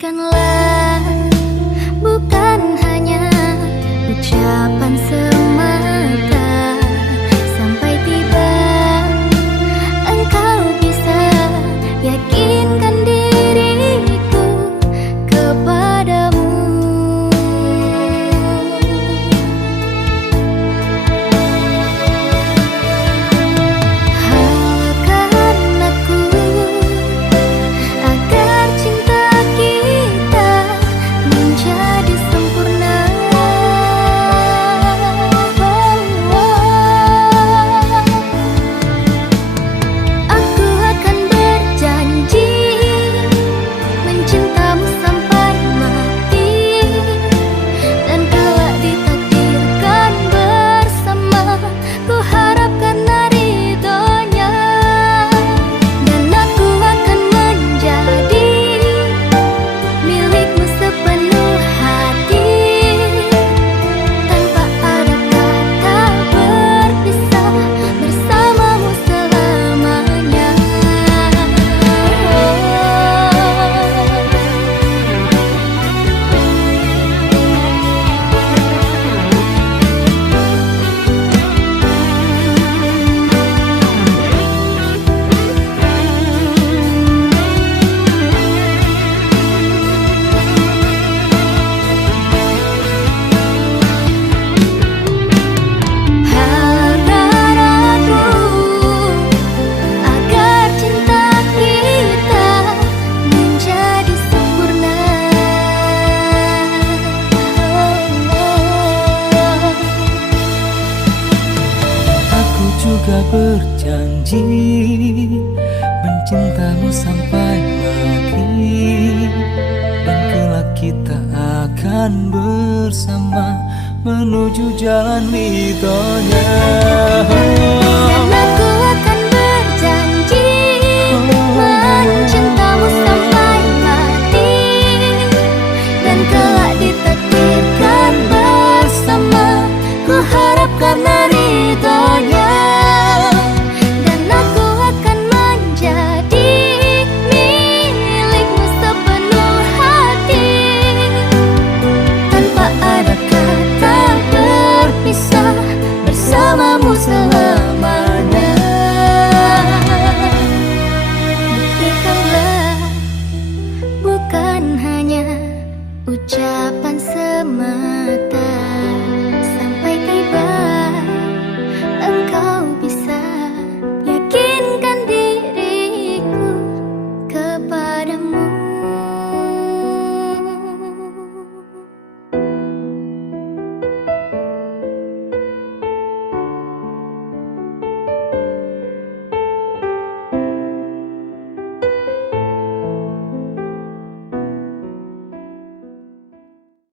Izinkanlah bukan hanya ucapan semata, sampai tiba engkau bisa yakinkan diriku kepadamu. Halakan aku agar cinta kita menjadi sempurna. Aku akan berjanji mencintamu sampai mati, dan kelak ditakdirkan bersama, ku harap karena ridhonya. Dan aku akan menjadi milikmu sepenuh hati, tanpa ada kata berpisah, bersamamu selamanya. Halakan aku agar cinta kita menjadi sempurna. Aku juga berjanji mencintamu sampai mati, dan kelak kita akan bersama menuju jalan ridhonya. Dan aku